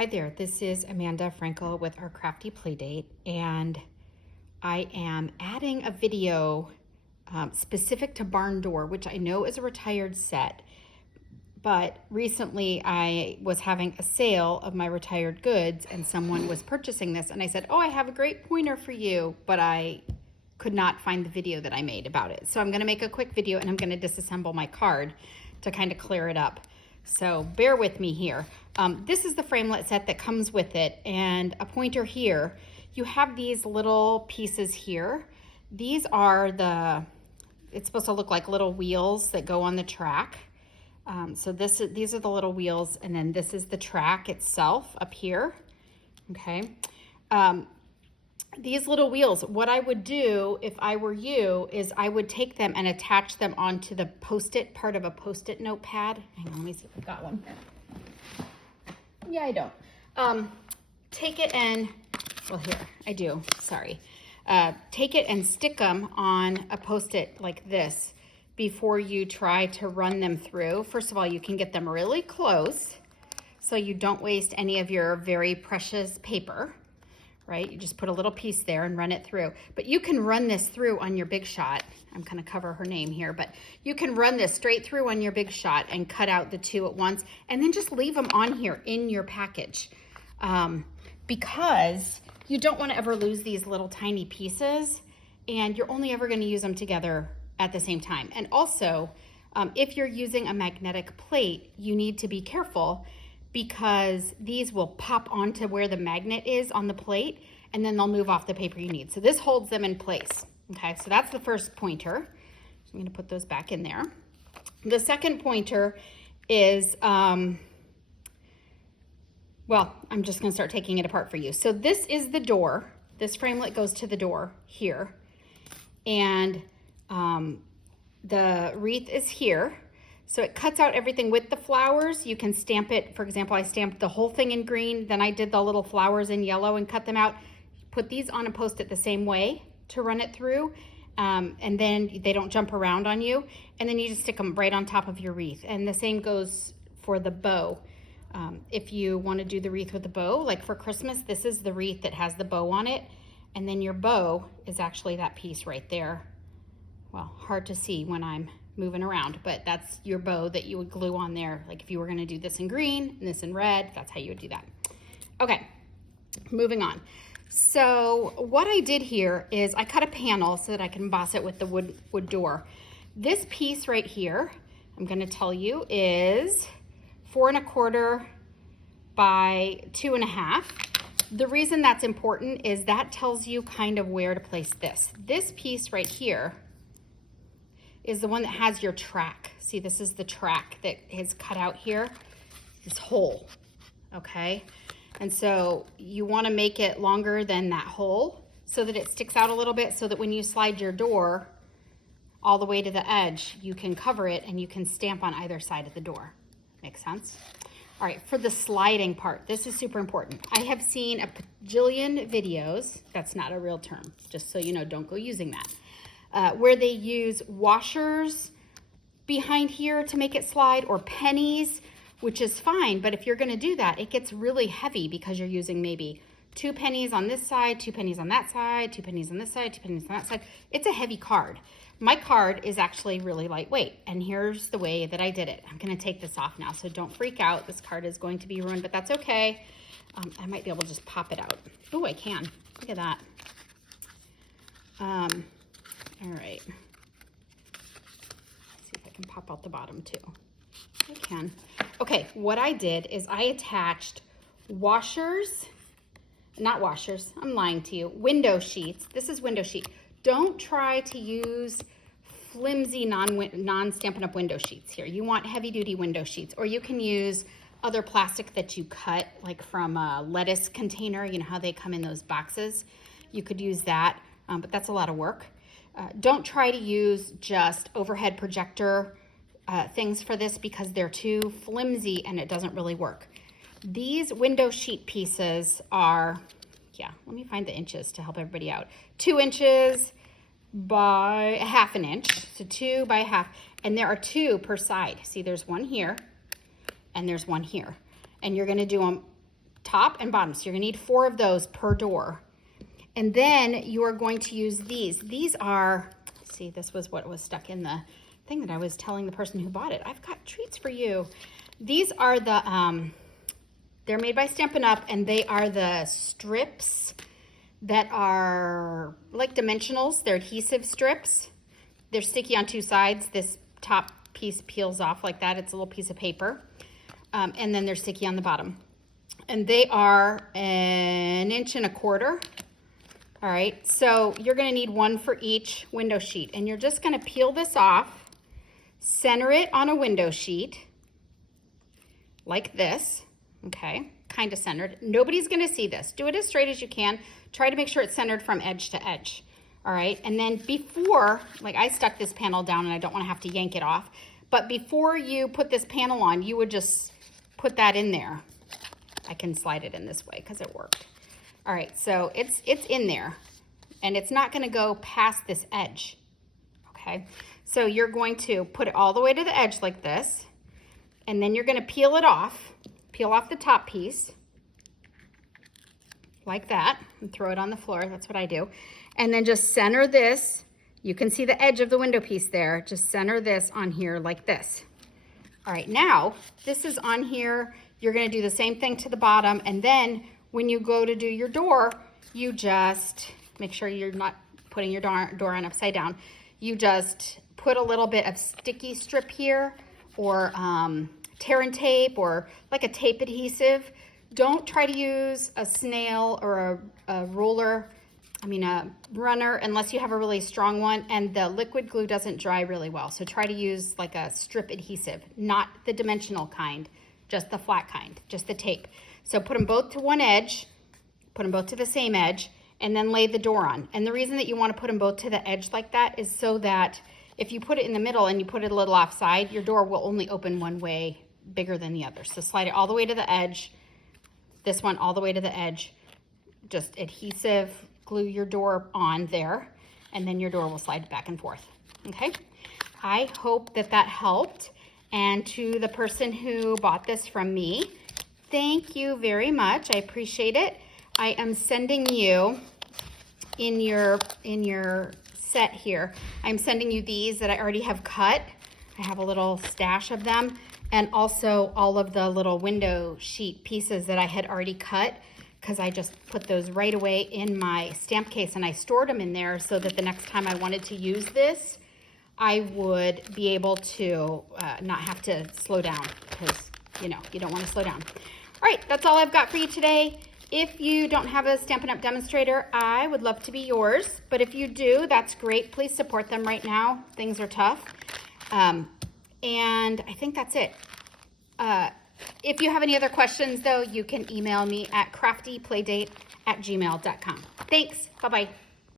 Hi there, this is Amanda Frankel with Our Crafty Playdate, and I am adding a video specific to Barn Door, which I know is a retired set, but recently I was having a sale of my retired goods and someone was purchasing this, and I said, oh, I have a great pointer for you, but I could not find the video that I made about it. So I'm gonna make a quick video and I'm gonna disassemble my card to kind of clear it up. So bear with me here. This is the framelit set that comes with it, and a pointer here. You have these little pieces here. These are it's supposed to look like little wheels that go on the track. So these are the little wheels, and then this is the track itself up here, okay? These little wheels, what I would do if I were you is I would take them and attach them onto the Post-it part of a Post-it notepad. Hang on, let me see if I've got one. Yeah, I don't. Take it and, well, here, I do, sorry. Take it and stick them on a Post-it like this before you try to run them through. First of all, you can get them really close so you don't waste any of your very precious paper. Right? You just put a little piece there and run it through. But you can run this through on your Big Shot. I'm gonna cover her name here, but you can run this straight through on your Big Shot and cut out the two at once and then just leave them on here in your package. Because you don't wanna ever lose these little tiny pieces, and you're only ever gonna use them together at the same time. And also, if you're using a magnetic plate, you need to be careful because these will pop onto where the magnet is on the plate, and then they'll move off the paper you need. So this holds them in place, okay? So that's the first pointer. So I'm gonna put those back in there. The second pointer is, well, I'm just gonna start taking it apart for you. So this is the door. This framelit goes to the door here. And the wreath is here. So it cuts out everything with the flowers. You can stamp it. For example, I stamped the whole thing in green, then I did the little flowers in yellow and cut them out. Put these on a Post-it the same way to run it through, and then they don't jump around on you. And then you just stick them right on top of your wreath. And the same goes for the bow. If you want to do the wreath with the bow, like for Christmas, this is the wreath that has the bow on it. And then your bow is actually that piece right there. Well, hard to see when I'm moving around, but that's your bow that you would glue on there. Like if you were gonna do this in green and this in red, that's how you would do that. Okay, moving on. So what I did here is I cut a panel so that I can emboss it with the wood door. This piece right here, I'm gonna tell you, is 4 1/4 by 2 1/2. The reason that's important is that tells you kind of where to place this. This piece right here is the one that has your track. See, this is the track that is cut out here, this hole, okay? And so you wanna make it longer than that hole so that it sticks out a little bit so that when you slide your door all the way to the edge, you can cover it and you can stamp on either side of the door. Makes sense? All right, for the sliding part, this is super important. I have seen a bajillion videos, that's not a real term, just so you know, don't go using that. Where they use washers behind here to make it slide, or pennies, which is fine, but if you're gonna do that, it gets really heavy because you're using maybe 2 pennies on this side, 2 pennies on that side, 2 pennies on this side, 2 pennies on that side. It's a heavy card. My card is actually really lightweight, and here's the way that I did it. I'm gonna take this off now, so don't freak out. This card is going to be ruined, but that's okay. I might be able to just pop it out. Oh, I can, look at that. All right, let's see if I can pop out the bottom too. I can. Okay, what I did is I attached washers, not washers, I'm lying to you, window sheets. This is window sheet. Don't try to use flimsy non-Stampin' Up! Window sheets here. You want heavy duty window sheets, or you can use other plastic that you cut, like from a lettuce container, you know how they come in those boxes. You could use that, but that's a lot of work. Don't try to use just overhead projector things for this because they're too flimsy and it doesn't really work. These window sheet pieces are, yeah, let me find the inches to help everybody out. 2 inches by 1/2 inch, so 2 by 1/2, and there are 2 per side. See, there's one here and there's one here, and you're gonna do them top and bottom. So you're gonna need 4 of those per door. And then you are going to use these. These are, see, this was what was stuck in the thing that I was telling the person who bought it. I've got treats for you. These are the, they're made by Stampin' Up, and they are the strips that are like dimensionals. They're adhesive strips. They're sticky on 2 sides. This top piece peels off like that. It's a little piece of paper. And then they're sticky on the bottom. And they are 1 1/4 inches. All right, so you're gonna need 1 for each window sheet, and you're just gonna peel this off, center it on a window sheet, like this, okay, kind of centered. Nobody's gonna see this. Do it as straight as you can. Try to make sure it's centered from edge to edge, all right? And then before, like I stuck this panel down and I don't wanna have to yank it off, but before you put this panel on, you would just put that in there. I can slide it in this way because it worked. All right, so it's in there, and it's not gonna go past this edge, okay? So you're going to put it all the way to the edge like this, and then you're gonna peel off the top piece, like that, and throw it on the floor. That's what I do. And then just center this. You can see the edge of the window piece there. Just center this on here like this. All right, now this is on here. You're gonna do the same thing to the bottom, and then when you go to do your door, you just make sure you're not putting your door on upside down. You just put a little bit of sticky strip here, or tear and tape, or like a tape adhesive. Don't try to use a snail or a runner, unless you have a really strong one, and the liquid glue doesn't dry really well. So try to use like a strip adhesive, not the dimensional kind, just the flat kind, just the tape. So put them both to one edge, put them both to the same edge, and then lay the door on. And the reason that you want to put them both to the edge like that is so that if you put it in the middle and you put it a little offside, your door will only open one way bigger than the other. So slide it all the way to the edge, this one all the way to the edge, just adhesive, glue your door on there, and then your door will slide back and forth, okay? I hope that that helped. And to the person who bought this from me, thank you very much. I appreciate it. I am sending you in your set here, I'm sending you these that I already have cut. I have a little stash of them, and also all of the little window sheet pieces that I had already cut, because I just put those right away in my stamp case, and I stored them in there so that the next time I wanted to use this, I would be able to not have to slow down, because you don't want to slow down. All right, that's all I've got for you today. If you don't have a Stampin' Up! Demonstrator, I would love to be yours. But if you do, that's great. Please support them right now. Things are tough. And I think that's it. If you have any other questions, though, you can email me at craftyplaydate@gmail.com. Thanks. Bye-bye.